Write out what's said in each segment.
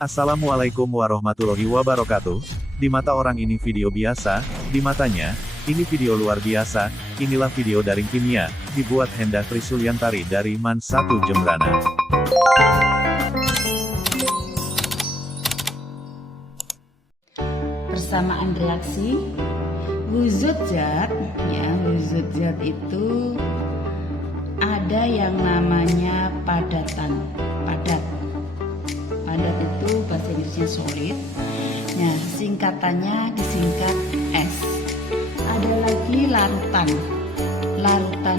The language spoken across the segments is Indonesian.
Assalamualaikum warahmatullahi wabarakatuh. Di mata orang ini video biasa, di matanya, ini video luar biasa. Inilah video daring kimia, dibuat Henda Trisuliantari dari MAN 1 Jembrana. Persamaan reaksi wujud zat, wujud zat itu ada yang namanya padatan, padat itu bahasa Inggrisnya solid. Nah, singkatannya disingkat S. Ada lagi larutan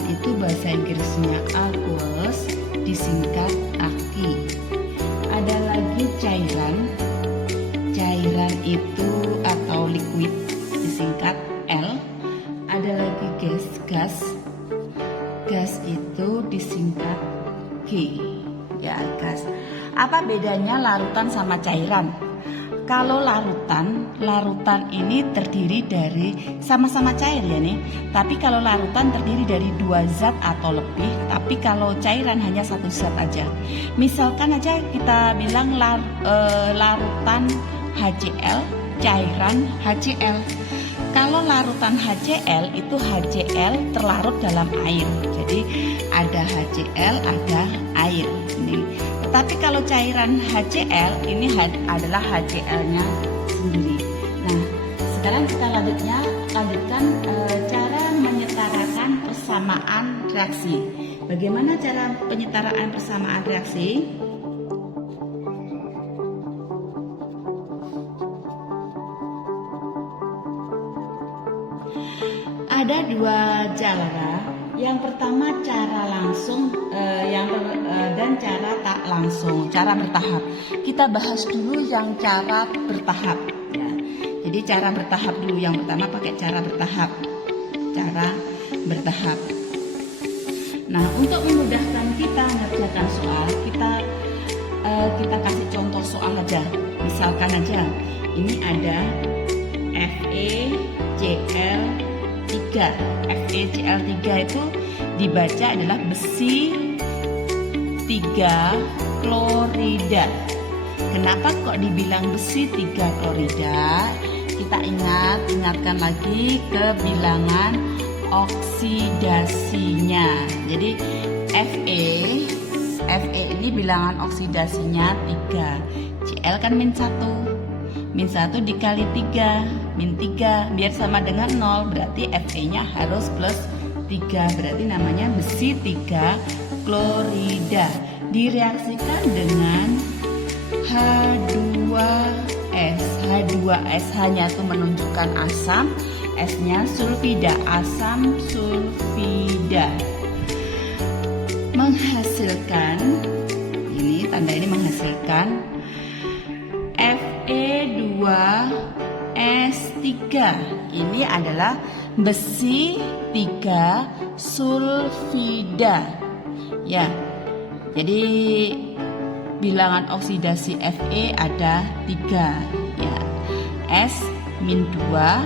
itu bahasa Inggrisnya aqueous, disingkat AQ. Ada lagi cairan itu atau liquid, disingkat L. Ada lagi gas itu disingkat G, gas. Apa bedanya larutan sama cairan? Kalau larutan ini terdiri dari sama-sama cair nih. Tapi kalau larutan terdiri dari 2 zat atau lebih. Tapi kalau cairan hanya 1 zat aja. Misalkan aja kita bilang larutan HCl, cairan HCl. Kalau larutan HCl itu HCl terlarut dalam air. Jadi ada HCl, ada air. Tapi kalau cairan HCl ini adalah HCl-nya sendiri. Nah, sekarang kita lanjutkan cara menyetarakan persamaan reaksi. Bagaimana cara penyetaraan persamaan reaksi? Ada 2 cara. Yang pertama cara langsung dan cara tak langsung, cara bertahap. Kita bahas dulu yang cara bertahap ya. Jadi cara bertahap dulu. Yang pertama pakai cara bertahap. Nah, untuk memudahkan kita mengerjakan soal, kita kasih contoh soal aja. Misalkan aja ini ada FeCl3. FeCl3 itu dibaca adalah besi 3 klorida. Kenapa kok dibilang besi 3 klorida? Kita ingatkan lagi ke bilangan oksidasinya. Jadi Fe ini bilangan oksidasinya 3. Cl kan -1 dikali 3, -3 biar sama dengan 0, berarti Fe-nya harus plus 3, berarti namanya besi 3 klorida. Direaksikan dengan H2S. H2S-nya itu menunjukkan asam, S-nya sulfida, asam sulfida. Menghasilkan, ini tanda ini menghasilkan Fe2S3. Ini adalah besi 3 sulfida. Ya. Jadi bilangan oksidasi Fe ada 3 ya. S -2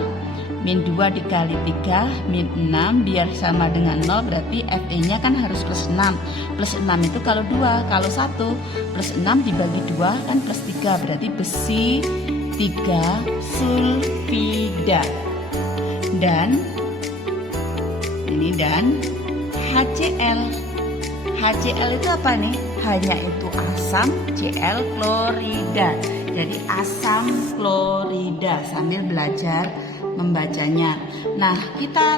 dikali 3 -6 biar sama dengan 0, berarti Fe-nya kan harus plus 6. Plus 6 itu kalau 2, kalau 1 plus 6 dibagi 2 kan plus 3, berarti besi 3 sulfida. Dan HCl itu apa nih? Hanya itu asam, Cl klorida. Jadi asam klorida, sambil belajar membacanya. Nah,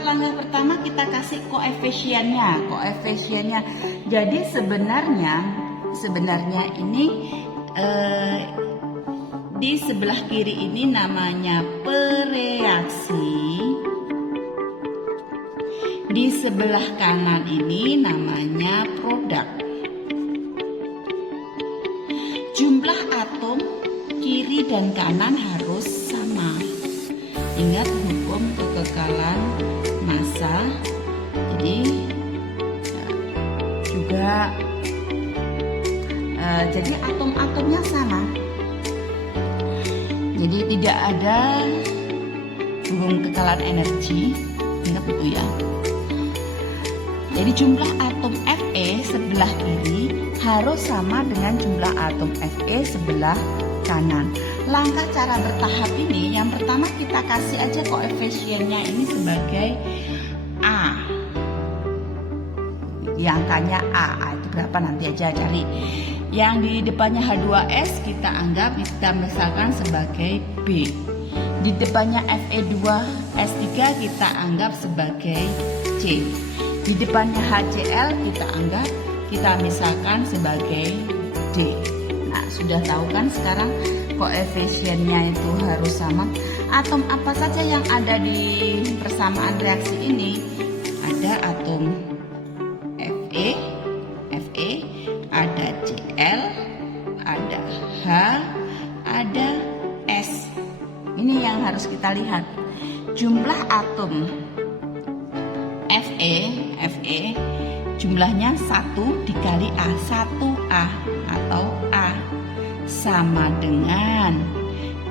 langkah pertama kita kasih koefisiennya. Jadi sebenarnya ini di sebelah kiri ini namanya pereaksi. Di sebelah kanan ini namanya produk. Jumlah atom kiri dan kanan harus sama. Ingat hukum kekekalan massa. Jadi juga jadi atom-atomnya sama. Jadi tidak ada hukum kekekalan energi. Ingat itu ya. Jadi jumlah atom Fe sebelah kiri harus sama dengan jumlah atom Fe sebelah kanan. Langkah cara bertahap ini, yang pertama kita kasih aja koefisiennya ini sebagai A. Yang angkanya A itu berapa nanti aja cari. Yang di depannya H2S kita anggap, kita misalkan sebagai B. Di depannya Fe2S3 kita anggap sebagai C. Di depannya HCl kita misalkan sebagai D. Nah, sudah tahu kan sekarang koefisiennya itu harus sama. Atom apa saja yang ada di persamaan reaksi ini? Ada atom Fe, ada Cl, ada H, ada S. Ini yang harus kita lihat. Jumlah atom Fe jumlahnya 1 dikali A, 1A atau A sama dengan,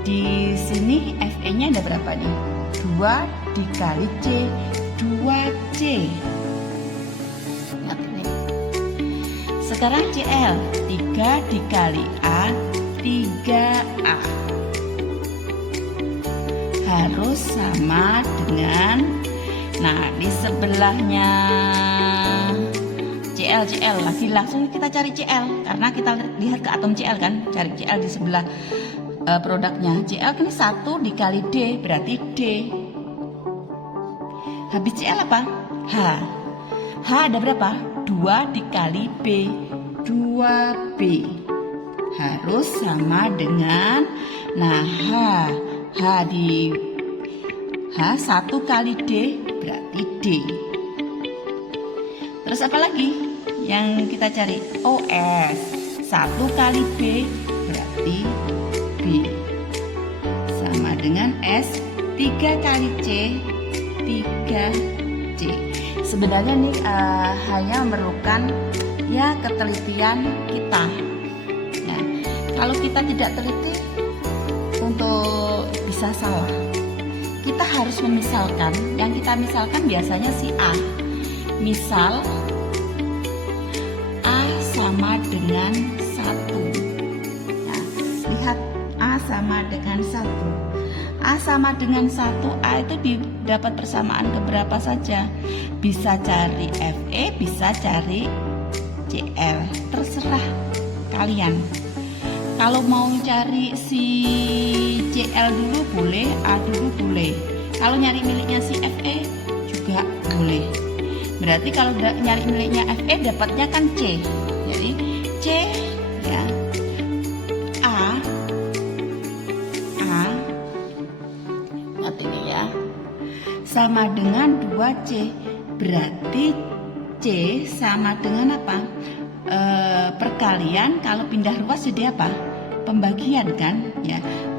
di sini Fe-nya ada berapa nih? 2 dikali C, 2C. Lihat ini. Sekarang Cl, 3 dikali A, 3A. Harus sama dengan, nah di sebelahnya Cl lagi, langsung kita cari Cl karena kita lihat ke atom Cl kan, cari Cl di sebelah produknya. Cl kan 1 dikali D berarti D. Habis Cl apa? H. H ada berapa? 2 dikali B, 2B. Harus sama dengan, nah H di H 1 kali D berarti D. Terus apa lagi yang kita cari? OS 1 kali B berarti B. Sama dengan S 3 kali C, 3C. Sebenarnya nih hanya memerlukan ya ketelitian kita. Nah, kalau kita tidak teliti, untuk bisa salah, kita harus memisalkan. Yang kita misalkan biasanya si A. Misal A sama dengan 1. Nah, lihat A sama dengan 1. A sama dengan 1, A itu dapat persamaan keberapa saja. Bisa cari Fe, bisa cari Cl. Terserah kalian. Kalau mau cari si Cl dulu boleh, A dulu boleh. Kalau nyari miliknya si Fe juga boleh. Berarti kalau nyari miliknya Fe dapatnya kan C. Jadi C ya A ini ya sama dengan 2C. Berarti C sama dengan apa? Perkalian, kalau pindah ruas jadi apa? Pembagian kan ya.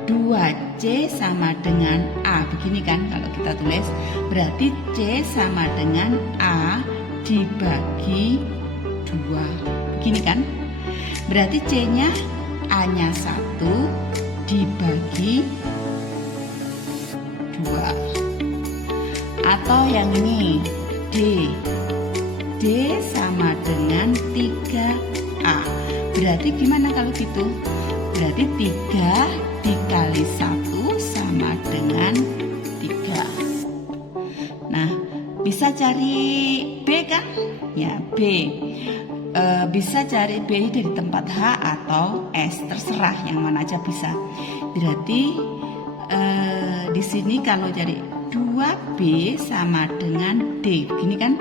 2C sama dengan A, begini kan kalau kita tulis. Berarti C sama dengan A dibagi 2, begini kan. Berarti C-nya A-nya 1 dibagi 2. Atau yang ini D sama dengan 3A. Berarti gimana kalau gitu? Berarti 3 dikali 1 sama dengan 3. Nah, bisa cari B kan? Ya, B. Bisa cari B dari tempat H atau S, terserah yang mana aja bisa. Berarti di sini kalau cari 2B sama dengan D, begini kan?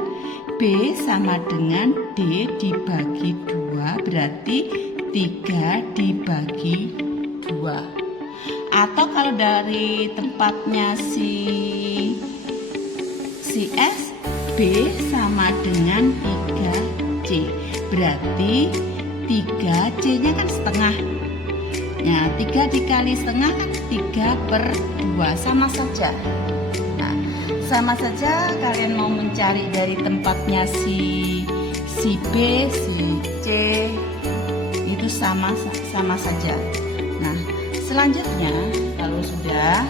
B sama dengan D dibagi 2 berarti 3 dibagi 2. Atau kalau dari tempatnya si S, B sama dengan 3C. Berarti 3C-nya kan setengah. Nah, 3 dikali setengah kan 3/2, sama saja. Nah, sama saja kalian mau mencari dari tempatnya si B, si C, itu sama saja. Nah, selanjutnya kalau sudah,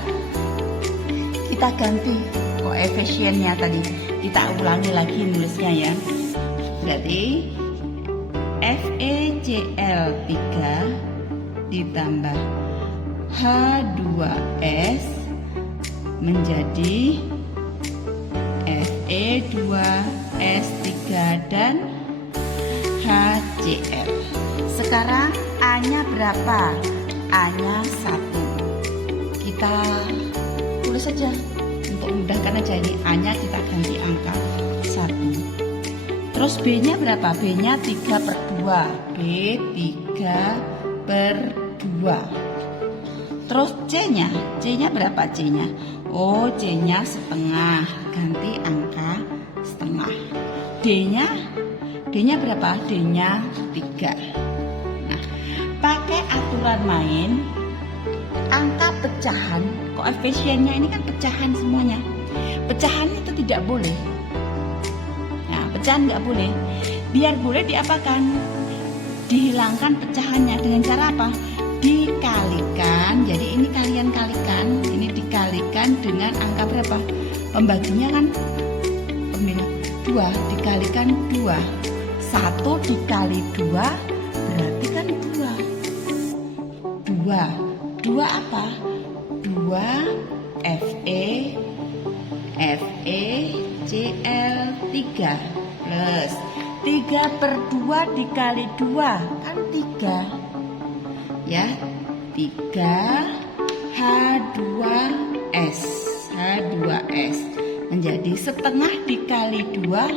kita ganti koefisiennya tadi. Kita ulangi lagi nulisnya ya. Berarti FeCl3 ditambah H2S menjadi Fe2S3 dan HCl. Sekarang A-nya berapa? A-nya 1. Kita tulis saja untuk memudahkan aja, ini A-nya kita ganti angka 1. Terus B-nya berapa? B-nya 3/2. B 3/2. Terus C-nya? C-nya berapa C-nya? Oh, C-nya setengah. Ganti angka setengah. D-nya? D-nya berapa? D-nya 3. Nah, pakai aturan main, angka pecahan, koefisiennya ini kan pecahan semuanya. Pecahan itu tidak boleh. Nah, pecahan nggak boleh. Biar boleh diapakan? Dihilangkan pecahannya dengan cara apa? Dikalikan. Jadi ini kalian kalikan, ini dikalikan dengan angka berapa? Pembaginya kan 2, dikalikan 2. 1 dikali 2 berarti kan 2. 2 apa? 2 FeCl3 plus 3/2 dikali 2 kan 3 ya, 3 H2S menjadi setengah dikali 2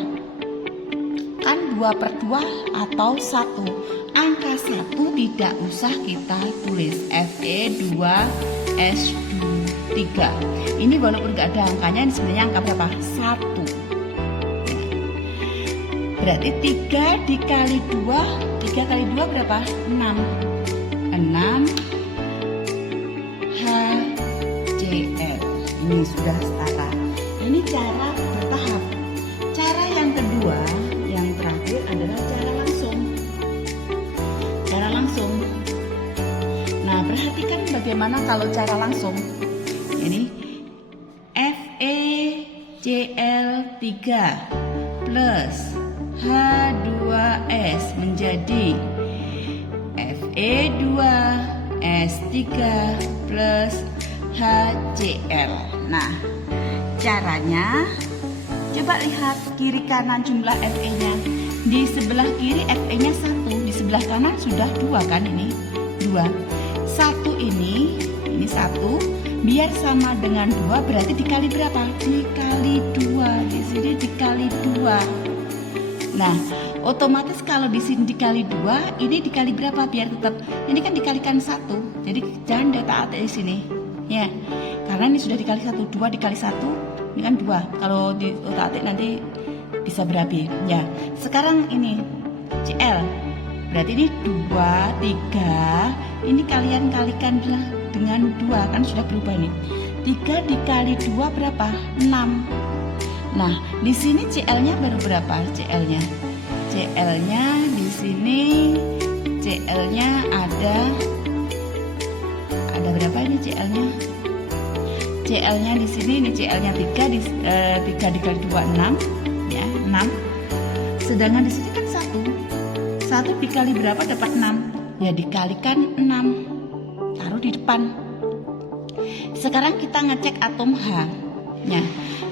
kan 2/2 atau 1. Angka 1 tidak usah kita tulis, Fe2S3. Ini walaupun nggak ada angkanya, ini sebenarnya angka berapa? 1. Berarti 3 dikali 2, 3 kali 2 berapa? 6 HCl. Ini sudah setara. Ini cara bertahap. Cara yang kedua, yang terakhir adalah cara langsung. Cara langsung. Nah, perhatikan bagaimana kalau cara langsung. Ini FeCl3 plus H2S menjadi Fe2S3 plus HCl. Nah, caranya coba lihat kiri kanan jumlah Fe-nya. Di sebelah kiri Fe-nya 1, di sebelah kanan sudah 2 kan, ini 2. 1 ini 1, biar sama dengan 2 berarti dikali berapa? Dikali 2. Di sini dikali 2. Nah, otomatis kalau di sini dikali 2, ini dikali berapa biar tetap? Ini kan dikalikan 1. Jadi jangan diotak-atik di sini. Ya. Karena ini sudah dikali 1, 2 dikali 1, ini kan 2. Kalau diotak-atik nanti bisa berapi. Ya. Sekarang ini Cl. Berarti ini 2, 3. Ini kalian kalikan dengan 2, kan sudah berubah nih. 3 dikali 2 berapa? 6. Nah, di sini Cl-nya baru berapa? Cl-nya di sini Cl-nya ada berapa ini Cl-nya? Cl-nya di sini ini Cl-nya 3 dikali 2 6 ya, 6. Sedangkan di sini kan 1. 1 dikali berapa dapat 6? Ya dikalikan 6. Taruh di depan. Sekarang kita ngecek atom H. Ya.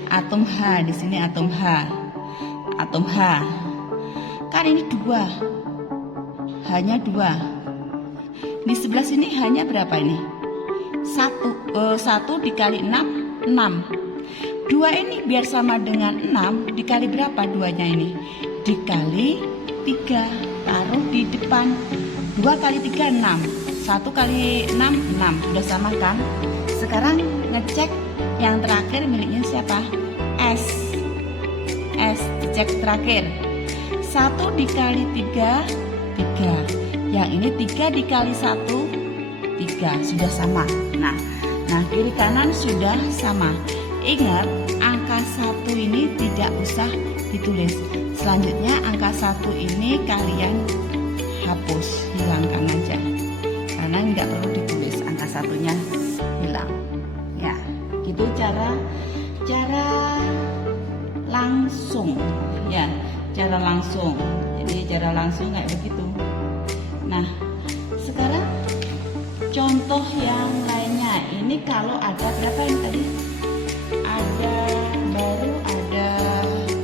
Atom H di sini atom H. Atom H. Kan ini 2. Hanya 2. Di sebelah sini hanya berapa ini? 1 dikali 6 6. 2 ini biar sama dengan 6 dikali berapa 2-nya ini? Dikali 3. Taruh di depan. 2 kali 3 6. 1 kali 6 6. Sudah sama kan? Sekarang ngecek yang terakhir miliknya siapa? S. Dicek terakhir. 1 dikali 3 3. Yang ini 3 dikali 1 3. Sudah sama. Nah kiri kanan sudah sama. Ingat, angka 1 ini tidak usah ditulis. Selanjutnya angka 1 ini kalian hapus, hilangkan aja. Karena nggak perlu ditulis, angka 1-nya hilang. Ya, gitu cara langsung. Ya, cara langsung. Jadi cara langsung kayak begitu. Nah, sekarang contoh yang lain. ini kalau ada berapa yang tadi? Baru ada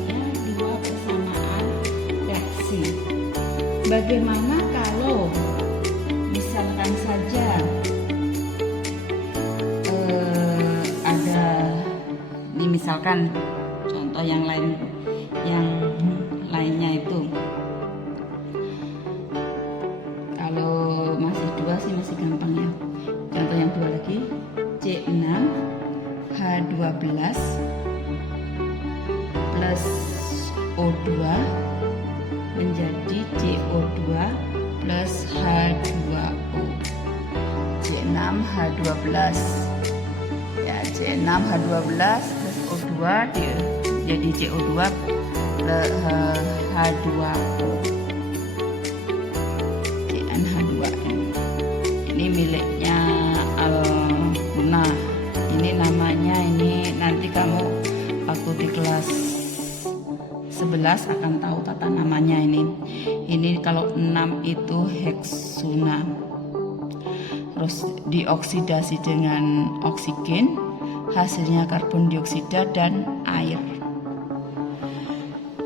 ya, 2 persamaan reaksi. Bagaimana kalau misalkan saja ada, ini misalkan contoh yang lainnya itu, kalau masih 2 sih masih gampang ya. Contoh yang 2 lagi, C6H12 plus O2 menjadi CO2 plus H2O. C6H12 ya, C6H12 plus O2 jadi CO2 plus H2O. CnH2n ini miliknya Al-Munah. Ini namanya, ini nanti kamu waktu di kelas 11 akan tahu tata namanya ini. Ini kalau 6 itu heksuna. Terus dioksidasi dengan oksigen, hasilnya karbon dioksida dan air.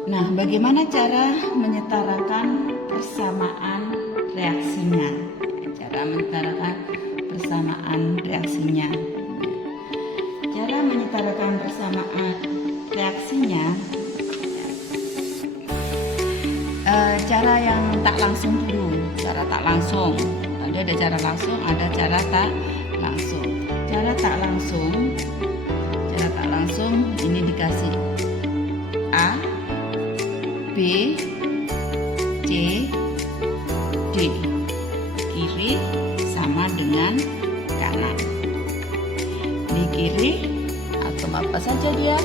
Nah, bagaimana cara menyetarakan persamaan reaksinya? Cara menyetarakan persamaan reaksinya. Cara menyetarakan persamaan reaksinya, cara yang tak langsung dulu. Cara tak langsung. Tadi ada cara langsung, ada cara tak langsung. Cara tak langsung ini dikasih A, B, C, D. Kiri sama dengan kanan. Di kiri atom apa saja dia?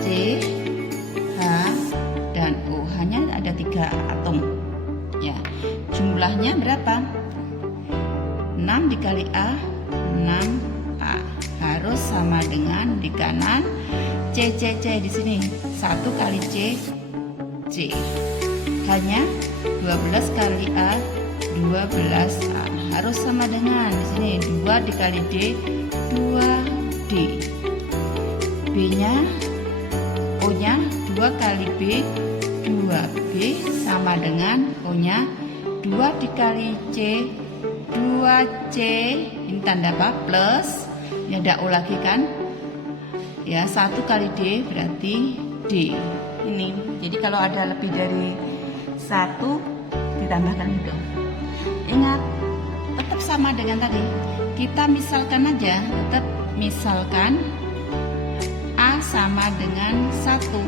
C, H, dan O. Hanya ada 3 atom. Ya, jumlahnya berapa? 6 dikali A, 6A. Harus sama dengan di kanan C di sini. 1 kali C, C. Hanya 12 kali A, 12A. Harus sama dengan di sini 2 dikali D, 2D. B-nya, O-nya 2 kali B, 2B sama dengan O-nya 2 dikali C, 2C. Ini tanda apa? Plus. Ini ada O lagi kan? Ya, 1 kali D berarti D. Ini. Jadi kalau ada lebih dari 1 ditambahkan itu. Ingat, tetap sama dengan tadi. Kita misalkan aja, tetap misalkan A sama dengan 1.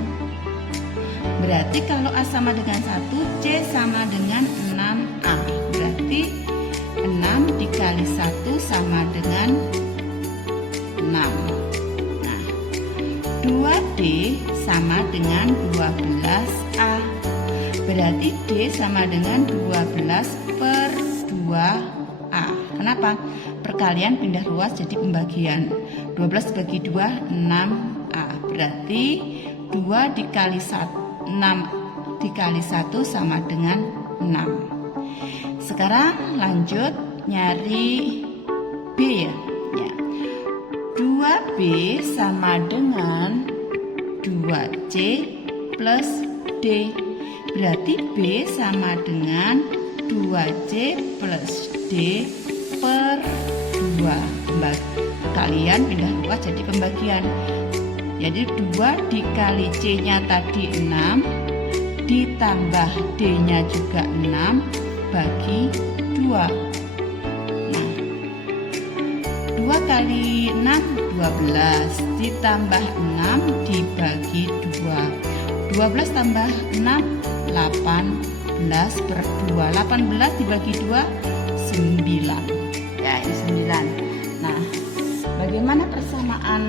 Berarti kalau A sama dengan 1, C sama dengan 6A. Berarti 6 dikali 1 sama dengan 6. Nah, 2D sama dengan 12A. Berarti D sama dengan 12 per 2A. Kenapa? Perkalian pindah ruas jadi pembagian. 12 bagi 2, 6A. Berarti 2 dikali 6 dikali 1 sama dengan 6. Sekarang lanjut nyari B ya. 2B sama dengan 2C plus D. Berarti B sama dengan 2C plus D per 2. Kalian pindah ruas jadi pembagian. Jadi 2 dikali C-nya tadi 6, ditambah D-nya juga 6, bagi 2. Nah, 2 kali 6, 12, ditambah 6 dibagi 2. 12 tambah 6, 18 per 2. 18 dibagi 2, 9. Ya, ini 9. Nah, bagaimana persamaan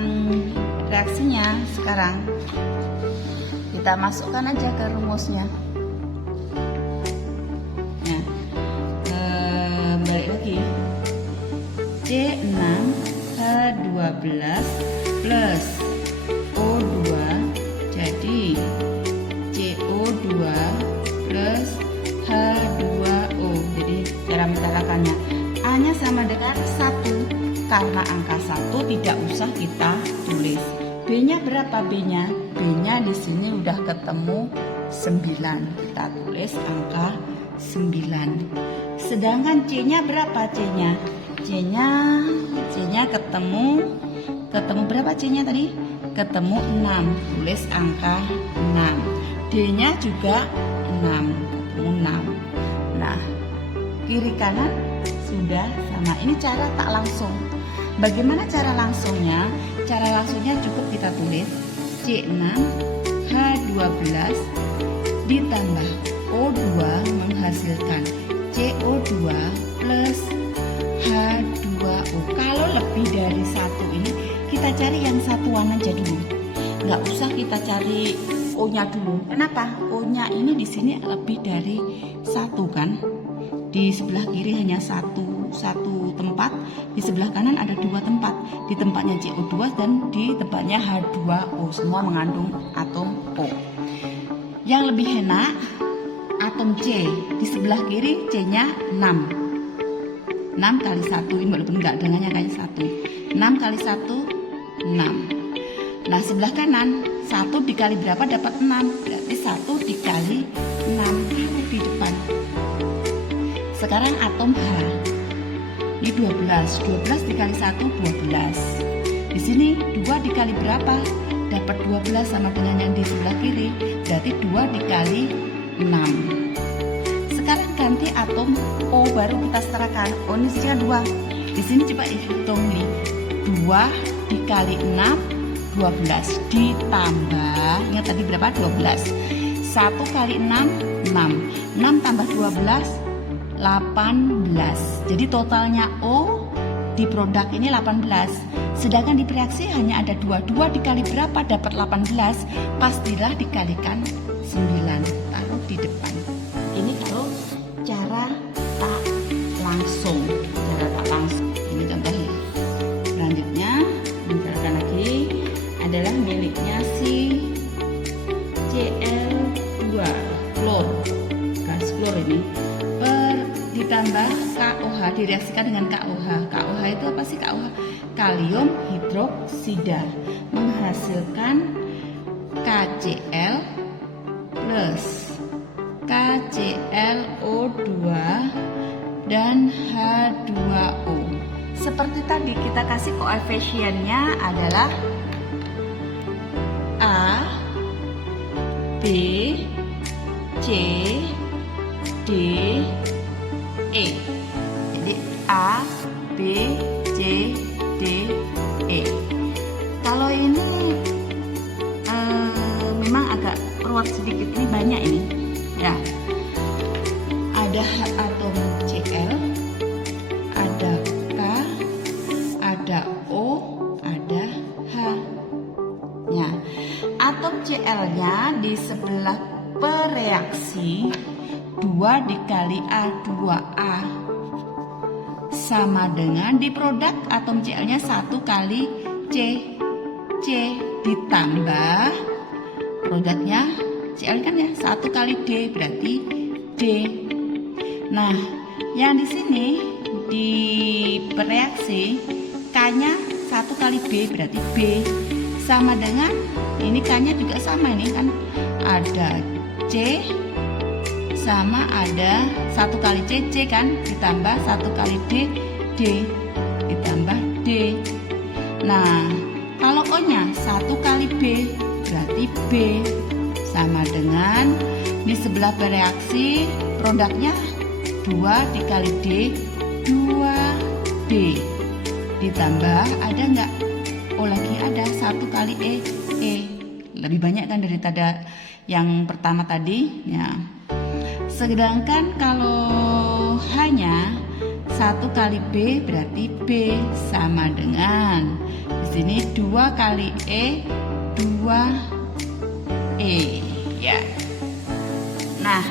reaksinya sekarang? Kita masukkan aja ke rumusnya. Nah, balik lagi. C6H12 plus O2 jadi CO2 plus H2O. Jadi cara mencarakannya A-nya sama dengan 1. Karena angka 1 tidak usah kita tulis. B-nya berapa B-nya? B-nya di sini udah ketemu 9. Kita tulis angka 9. Sedangkan C-nya berapa C-nya? C-nya ketemu berapa C-nya tadi? Ketemu 6. Tulis angka 6. D-nya juga 6. Ketemu 6. Nah, kiri kanan sudah sama. Ini cara tak langsung. Bagaimana cara langsungnya? Cara langsungnya cukup kita tulis C6 H12 ditambah O2 menghasilkan CO2 plus H2O. Kalau lebih dari 1 ini kita cari yang satuan aja dulu. Nggak usah kita cari O-nya dulu. Kenapa? O-nya ini di sini lebih dari 1 kan? Di sebelah kiri hanya satu tempat, di sebelah kanan ada 2 tempat. Di tempatnya CO2 dan di tempatnya H2O, semua mengandung atom O. Yang lebih enak atom C, di sebelah kiri C-nya 6. 6 kali 1, ini walaupun enggak dengannya kayak 1. 6 kali 1 6. Nah, sebelah kanan 1 dikali berapa dapat 6? Berarti 1 dikali 6 di depan. Sekarang atom H. Ini 12. 12 dikali 1 12. Di sini 2 dikali berapa? Dapat 12 sama dengan yang di sebelah kiri. Berarti 2 dikali 6. Sekarang ganti atom O, baru kita setarakan. O ini sini 2. Di sini coba hitung nih. 2 dikali 6 12 ditambah, ingat tadi berapa? 12. 1 kali 6 6. 6 tambah 12 18. Jadi totalnya O di produk ini 18. Sedangkan di reaksi hanya ada 2. 2 dikali berapa dapat 18? Pastilah dikalikan 9. Taruh di depan. Ini kalau cara tak langsung. Ini contohnya. Selanjutnya, misalkan lagi adalah miliknya si Cl2 klor, gas klor ini. Ditambah KOH, direaksikan dengan KOH. KOH itu apa sih KOH? Kalium hidroksida, menghasilkan KCl plus KClO2 dan H2O. Seperti tadi kita kasih koefisiennya adalah A, B, C, D, E. Jadi A, B, C, D, E. Kalau ini memang agak ruwet sedikit, ini banyak ini. Ya. Ada atom Cl, ada K, ada O, ada H. Ya. Atom Cl-nya di sebelah pereaksi 2 dikali A2A sama dengan di produk atom Cl-nya 1 kali C ditambah produknya Cl kan ya 1 kali D berarti D. Nah, yang di sini di bereaksi K-nya 1 kali B berarti B sama dengan ini K-nya juga sama, ini kan ada C sama ada 1 kali C kan ditambah 1 kali D ditambah D. Nah, kalau O-nya 1 kali B berarti B sama dengan di sebelah bereaksi produknya 2 dikali D 2D ditambah ada nggak? Oh, lagi ada 1 kali E. Lebih banyak kan daripada yang pertama tadi ya. Sedangkan kalau hanya 1 kali B berarti B sama dengan di sini 2 kali E 2E ya. Nah,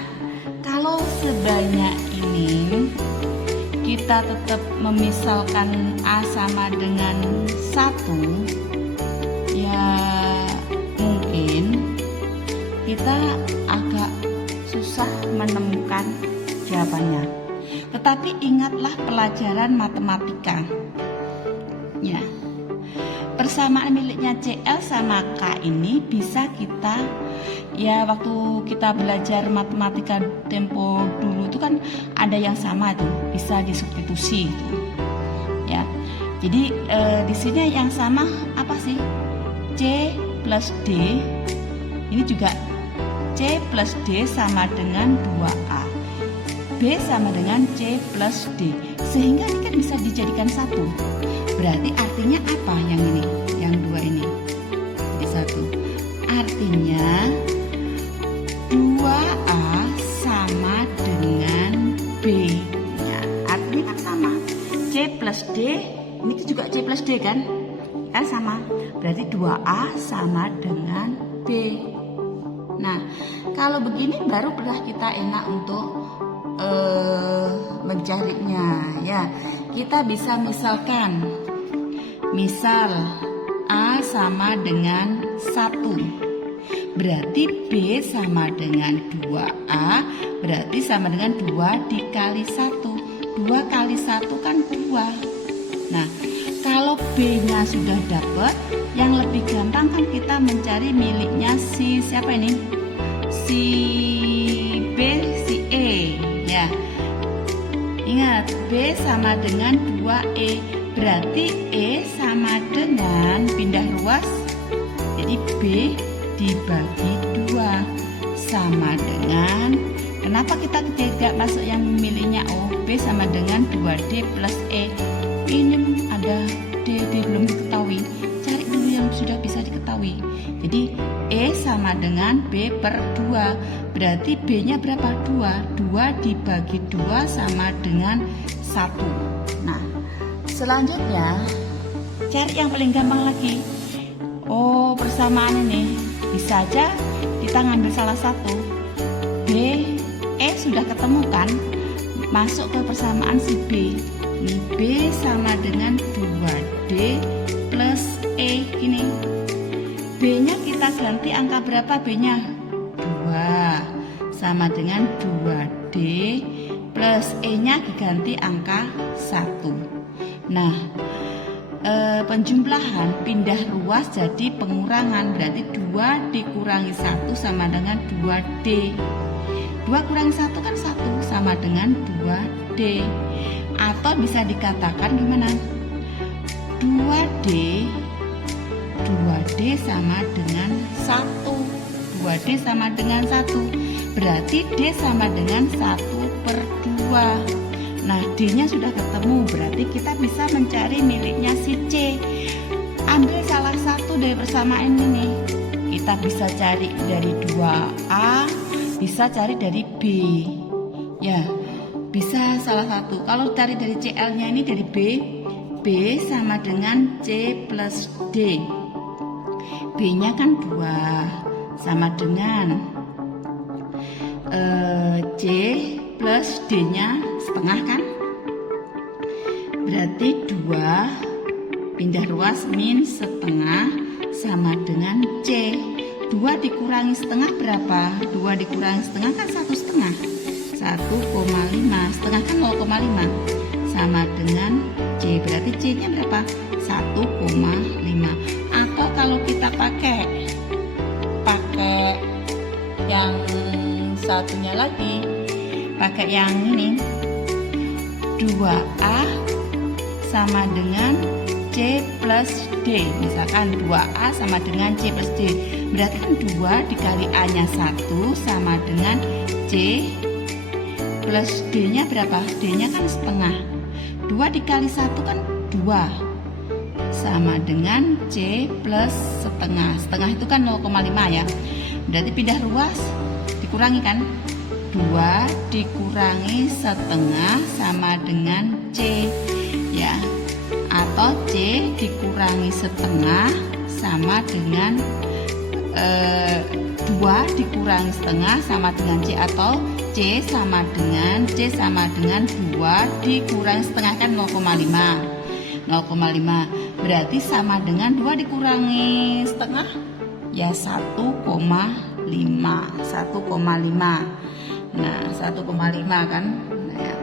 kalau sebanyak ini kita tetap memisalkan A sama dengan 1 ya, mungkin kita agak susah menemukan jawabannya. Tetapi ingatlah pelajaran matematika. Ya. Persamaan miliknya CL sama K ini bisa kita, ya waktu kita belajar matematika tempo dulu itu kan ada yang sama tuh, bisa disubstitusi itu. Ya. Jadi di sini yang sama apa sih? C plus D. Ini juga C plus D sama dengan 2A. B sama dengan C plus D. Sehingga ini kan bisa dijadikan satu. Berarti artinya apa yang ini? Yang dua ini jadi satu. Artinya 2A sama dengan B. Ya, artinya kan sama. C plus D, ini juga C plus D kan? Kan sama. Berarti 2A sama dengan B. Nah, kalau begini baru kita enak untuk mencarinya. Ya, kita bisa misalkan, misal A sama dengan 1, berarti B sama dengan 2A, berarti sama dengan 2 dikali 1. 2 kali 1 kan 2. Nah, kalau B-nya sudah dapat, yang lebih gampang kan kita mencari miliknya si siapa ini? Si B, si E. Ya. Ingat, B sama dengan 2E. Berarti E sama dengan pindah ruas. Jadi B dibagi 2 sama dengan, kenapa kita tidak masuk yang miliknya O? B sama dengan 2D plus E. Ini ada D belum diketahui. Cari dulu yang sudah bisa diketahui. Jadi E sama dengan B per 2. Berarti B-nya berapa? 2. 2 dibagi 2 sama dengan 1. Nah, selanjutnya cari yang paling gampang lagi. Oh, persamaan ini bisa aja kita ngambil salah satu. B, E sudah ketemu kan? Masuk ke persamaan si B. Ini B sama dengan 2D plus E gini. B-nya kita ganti angka berapa B-nya? 2 sama dengan 2D plus E-nya diganti angka 1. Nah, penjumlahan pindah ruas jadi pengurangan, berarti 2 dikurangi 1 sama dengan 2D. 2 kurangi 1 kan 1 sama dengan 2D. Atau bisa dikatakan gimana? 2D sama dengan 1. 2D sama dengan 1. Berarti D sama dengan 1 per 2. Nah, D-nya sudah ketemu, berarti kita bisa mencari miliknya si C. Ambil salah satu dari persamaan ini. Kita bisa cari dari 2A, bisa cari dari B. Ya, bisa salah satu. Kalau cari dari CL-nya ini dari B, B sama dengan C plus D. B-nya kan 2 sama dengan C plus D-nya setengah kan? Berarti 2 pindah ruas min setengah sama dengan C. 2 dikurangi setengah berapa? 2 dikurangi setengah kan 1 setengah. 1,5. Setengah kan 0,5 sama dengan C. Berarti C-nya berapa? 1,5. Atau kalau kita pakai yang satunya lagi, pakai yang ini, 2A sama dengan C plus D. Misalkan 2A sama dengan C plus D, berarti kan 2 dikali A-nya 1 sama dengan C plus D-nya berapa? D-nya kan setengah. 2 dikali 1 kan 2 sama dengan C plus setengah. Setengah itu kan 0,5 ya. Berarti pindah ruas dikurangi kan? 2 dikurangi setengah sama dengan C ya. Atau C dikurangi setengah sama dengan 2 dikurangi setengah sama dengan C, atau C sama dengan 2 dikurangi setengah kan 0,5. Berarti sama dengan 2 dikurangi setengah ya 1,5. Nah, 1,5 kan. Nah, ya.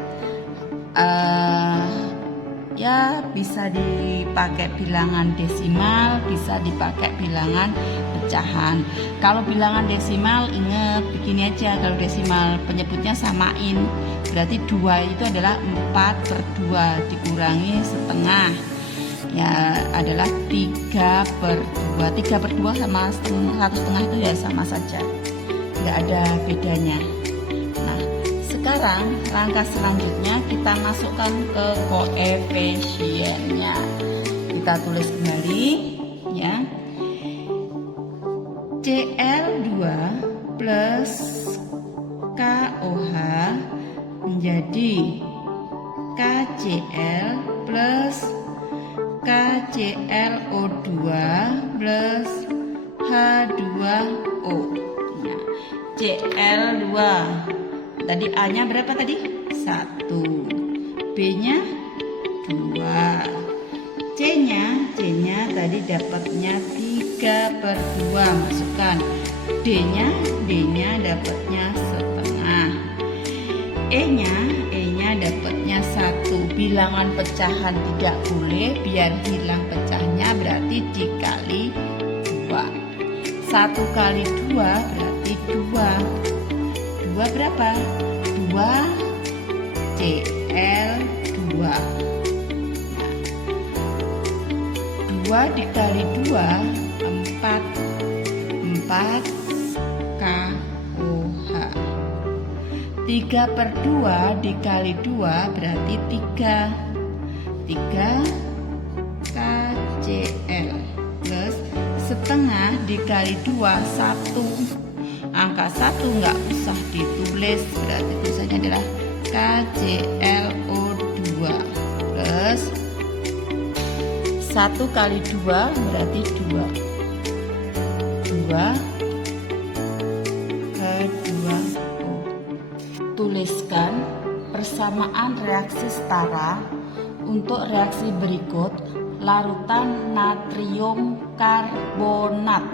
Ya bisa dipakai bilangan desimal, bisa dipakai bilangan pecahan. Kalau bilangan desimal ingat begini aja, kalau desimal penyebutnya samain, berarti 2 itu adalah 4/2 dikurangi setengah, ya adalah 3/2. 3/2 sama 1/2 itu ya sama saja, nggak ada bedanya. Nah, sekarang langkah selanjutnya kita masukkan ke koefisiennya. Kita tulis kembali ya. CL2 plus KOH menjadi KCl plus KClO2 plus H2O. Nah, Cl2 tadi A-nya berapa tadi? 1. B-nya 2. C-nya tadi dapatnya 3/2, masukkan. D-nya dapatnya setengah. E-nya dapatnya 1. Bilangan pecahan tidak boleh, biar hilang pecahnya, berarti dikali 2. 1 kali 2 berarti 2. 2 berapa? 2 CL2. 2 dikali 2 4 KOH. 3/2 dikali 2 berarti 3 KCl plus setengah dikali 2 1. Angka 1 nggak usah ditulis, berarti tulisannya adalah KClO2 plus 1 kali 2 berarti 2 H2O. Tuliskan persamaan reaksi setara untuk reaksi berikut larutan natrium karbonat.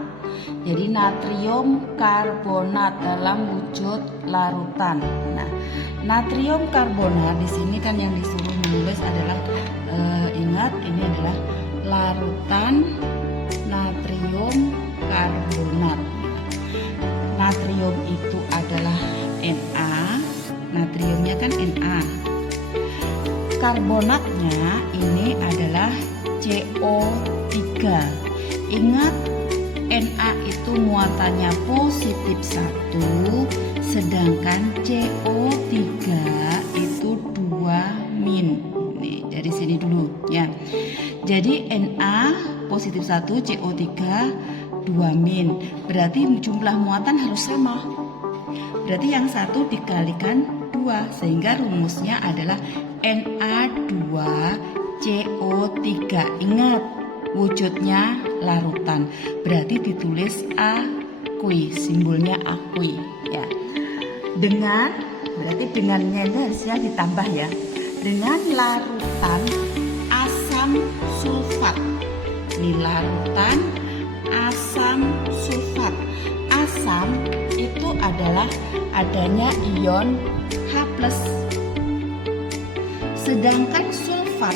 Jadi natrium karbonat dalam wujud larutan. Nah, natrium karbonat di sini kan yang disuruh menulis adalah ingat ini adalah larutan natrium karbonat. Natrium itu adalah Na, natriumnya kan Na. Karbonatnya ini adalah CO3. Ingat, Na itu muatannya positif 1, sedangkan CO3 itu 2-. Nih, dari sini dulu ya. Jadi Na positif 1, CO3 2-. Berarti jumlah muatan harus sama. Berarti yang satu dikalikan 2, sehingga rumusnya adalah Na2CO3. Ingat, wujudnya larutan, berarti ditulis aqui, simbolnya aqui ya. Dengan, berarti dengannya itu harusnya ditambah ya, dengan larutan asam sulfat. Ini larutan asam sulfat. Asam itu adalah adanya ion H+. Sedangkan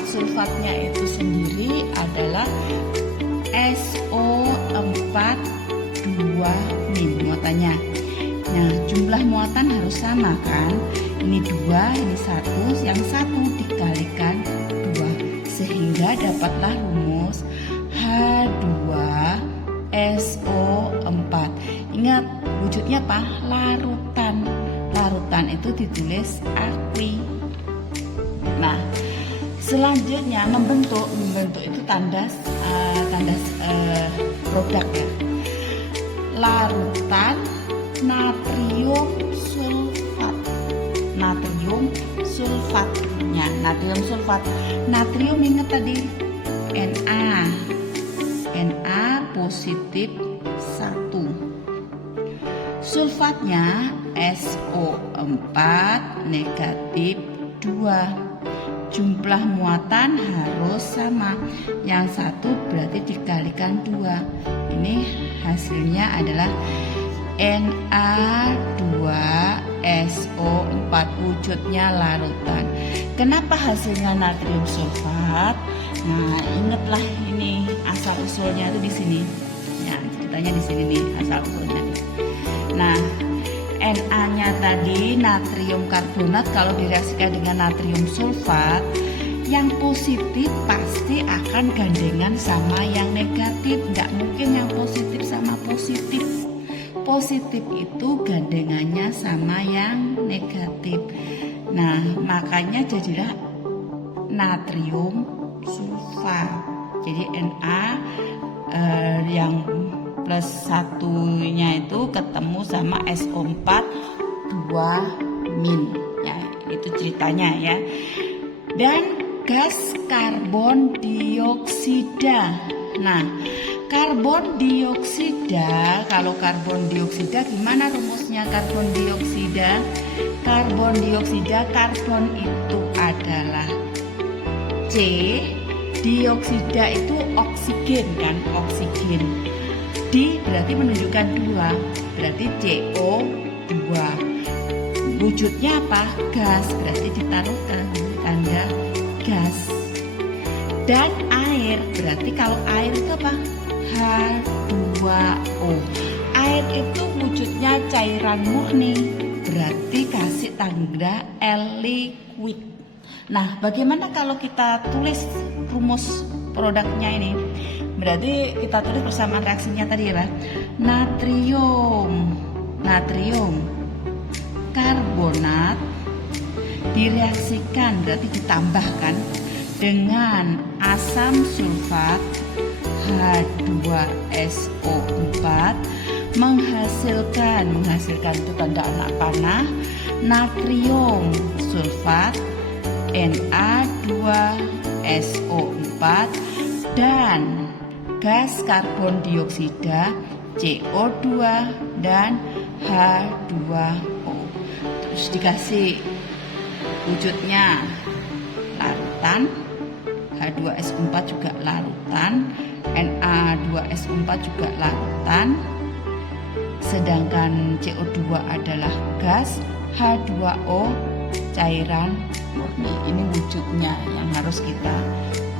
sulfatnya itu sendiri adalah SO4 2- muatannya. Nah, jumlah muatan harus sama kan? Ini 2, ini 1, yang 1 dikalikan 2, sehingga dapatlah rumus H2SO4. Ingat, wujudnya apa? Larutan. Larutan itu ditulis aqui. Nah, selanjutnya membentuk itu tandas produk ya. Larutan natrium sulfat. Natrium sulfatnya, natrium sulfat. Natrium ingat tadi Na positif 1. Sulfatnya SO4 negatif 2. Jumlah muatan harus sama. Yang satu berarti dikalikan 2. Ini hasilnya adalah Na2 SO4, wujudnya larutan. Kenapa hasilnya natrium sulfat? Nah, ingatlah ini asal usulnya itu di sini. Ya, ceritanya di sini nih asal usulnya. Nah, Na-nya tadi natrium karbonat kalau direaksikan dengan natrium sulfat, yang positif pasti akan gandengan sama yang negatif. Nggak mungkin yang positif sama positif. Positif itu gandengannya sama yang negatif. Nah, makanya jadilah natrium sulfat. Jadi Na yang plus satunya itu ketemu sama SO4 2- ya, itu ceritanya ya. Dan gas karbon dioksida. Nah, karbon dioksida, kalau karbon dioksida gimana rumusnya karbon dioksida? Karbon dioksida, karbon itu adalah C, dioksida itu oksigen kan, oksigen. D berarti menunjukkan 2, berarti CO2. Wujudnya apa? Gas, berarti ditaruh tanda gas. Dan air, berarti kalau air itu apa? H2O. Air itu wujudnya cairan murni, berarti kasih tanda L liquid. Nah, bagaimana kalau kita tulis rumus produknya ini? Berarti kita tulis persamaan reaksinya tadi ya, natrium karbonat direaksikan, berarti ditambahkan dengan asam sulfat H2SO4 menghasilkan itu tanda anak panah, natrium sulfat Na2SO4 dan gas karbon dioksida CO2 dan H2O. Terus dikasih wujudnya larutan, H2SO4 juga larutan, Na2SO4 juga larutan, sedangkan CO2 adalah gas, H2O cairan murni. Ini wujudnya yang harus kita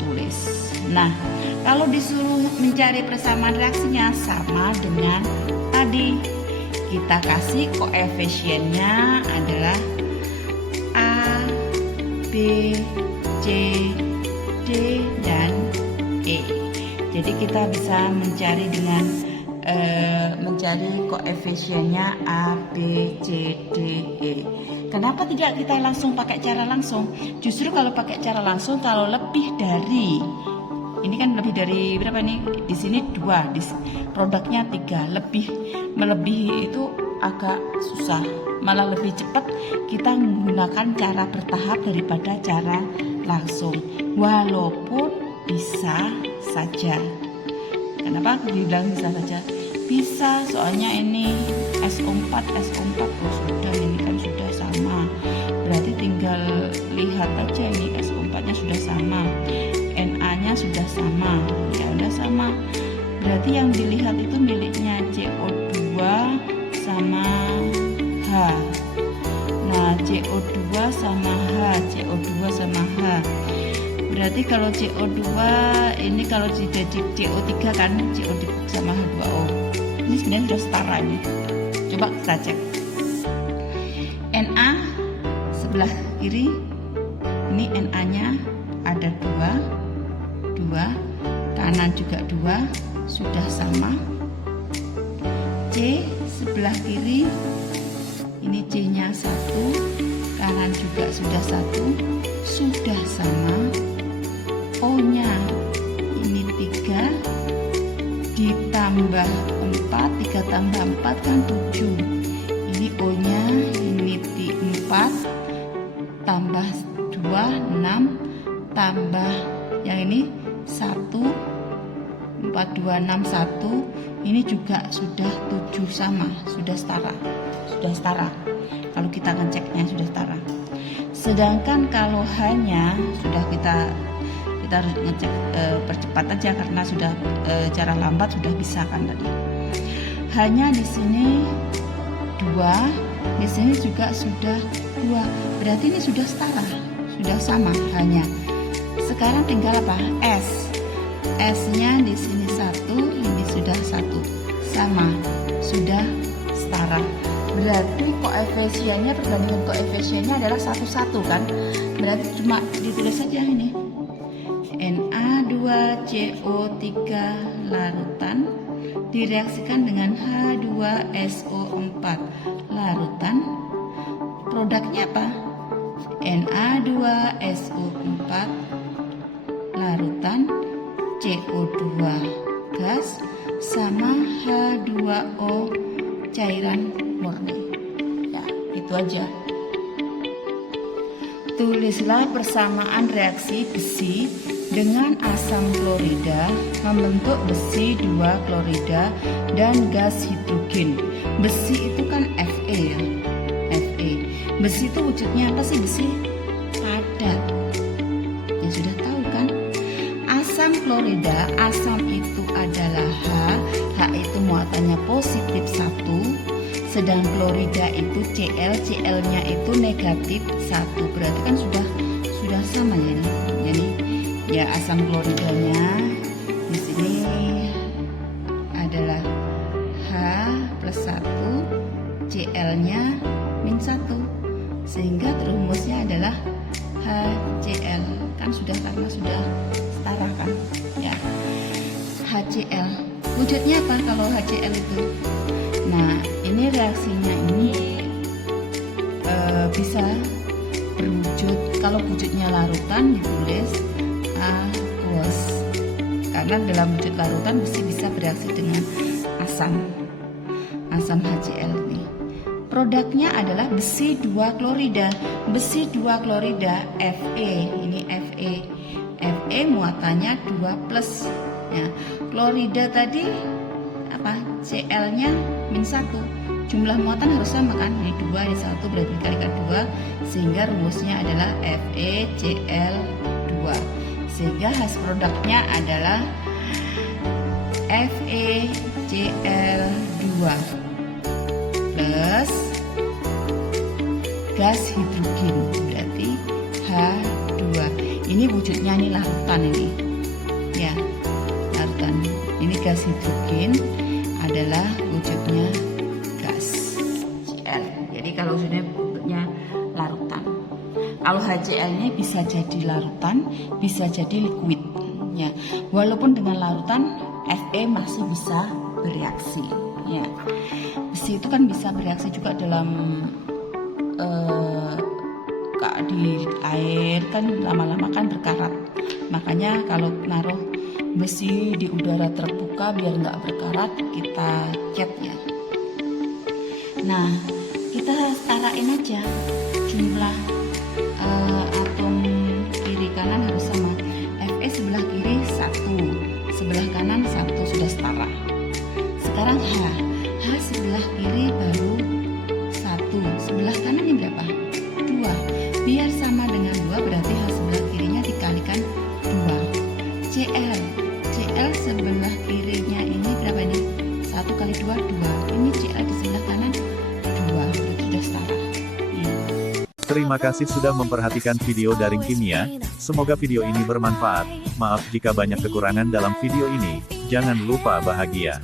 tulis. Nah, kalau disuruh mencari persamaan reaksinya sama dengan tadi, kita kasih koefisiennya adalah A, B, C, D, dan E. Jadi kita bisa mencari dengan mencari koefisiennya A, B, C, D, E. Kenapa tidak kita langsung pakai cara langsung? Justru kalau pakai cara langsung, kalau lebih dari ini kan lebih dari berapa nih? Di sini 2, di produknya 3, melebihi itu agak susah. Malah lebih cepat kita menggunakan cara bertahap daripada cara langsung. Walaupun bisa saja. Kenapa dibilang bisa saja? Bisa, soalnya ini SO4 oh sudah, ini kan sudah sama. Berarti tinggal lihat aja, ini SO4-nya sudah sama, Na-nya sudah sama, ya udah sama. Berarti yang dilihat itu miliknya CO2 sama H. Nah, CO2 sama H. Berarti kalau CO2 ini kalau jadi CO3 kan, CO3 sama H2O. Ini sebenarnya sudah setara ini. Coba kita cek. Na sebelah kiri, ini Na-nya ada 2, kanan juga 2, sudah sama. C sebelah kiri, ini C-nya 1, kanan juga sudah 1, sudah sama. O-nya ini 3 ditambah 4, 3 tambah 4 kan 7. Ini O-nya ini 4 tambah 2 6 tambah yang ini 1 4 2 6 1, ini juga sudah 7 sama, sudah setara. Kalau kita ngeceknya sudah setara. Sedangkan kalau hanya sudah kita harus ngecek percepat aja karena sudah cara lambat sudah bisa kan tadi. Hanya di sini 2 di sini juga sudah 2. Berarti ini sudah setara, sudah sama hanya. Sekarang tinggal apa? S-nya di sini 1, ini sudah 1. Sama, sudah setara. Berarti koefisiennya, perbandingan koefisiennya adalah 1:1 kan? Berarti cuma ditulis saja ini. Na2CO3 larutan direaksikan dengan H2SO4 larutan. Produknya apa? Na2SO4 larutan CO2 gas sama H2O cairan murni. Ya, itu aja. Tulislah persamaan reaksi besi dengan asam klorida membentuk besi 2 klorida dan gas hidrogen. Besi itu kan Fe ya. Fe. Besi itu wujudnya apa sih? Besi padat. Ya sudah tahu kan? Asam klorida, asam itu adalah H itu muatannya positif 1. Sedang klorida itu Cl, Cl-nya itu negatif 1. Berarti kan sudah sama ya ini. Jadi ya asam kloridanya di sini adalah H plus 1, Cl-nya min 1. Sehingga rumusnya adalah HCl. Kan sudah, karena sudah setara kan? Ya. HCl. Wujudnya apa kalau HCl itu? Nah, ini reaksinya ini bisa berwujud, kalau wujudnya larutan ditulis aqueous, karena dalam wujud larutan besi bisa bereaksi dengan asam HCl ini. Produknya adalah besi 2 klorida. Besi 2 klorida Fe, ini Fe. Fe muatannya 2+. Ya, klorida tadi apa? Cl-nya min 1. Jumlah muatan harus sama kan? Ini 2, ini 1, berarti dikalikan 2, sehingga rumusnya adalah FeCl2. Sehingga hasil produknya adalah FeCl2 plus gas hidrogen, berarti H2. Ini wujudnya ini larutan ini. Ya, larutan. Ini gas hidrogen adalah wujudnya gas Cl. Jadi kalau sudah bentuknya larutan. Kalau HCl-nya bisa jadi larutan, bisa jadi liquid. Ya, walaupun dengan larutan, Fe masih bisa bereaksi. Ya, besi itu kan bisa bereaksi juga dalam di air kan, lama-lama kan berkarat. Makanya kalau naruh besi di udara terbuka biar nggak berkarat, kita cat ya. Nah, kita setarain aja jumlah atom kiri kanan harus sama. Fe sebelah kiri 1, sebelah kanan 1, sudah setara. Sekarang H sebelah kiri baru 1, sebelah kanannya berapa? 2. Biar sama dengan 2 berarti H sebelah kirinya dikalikan 2. Cl sebelah kirinya ini berapa ini? 1 kali 2, 2. Ini Cl di sebelah kanan 2. Itu sudah setara. Terima kasih sudah memperhatikan video daring kimia. Semoga video ini bermanfaat. Maaf jika banyak kekurangan dalam video ini. Jangan lupa bahagia.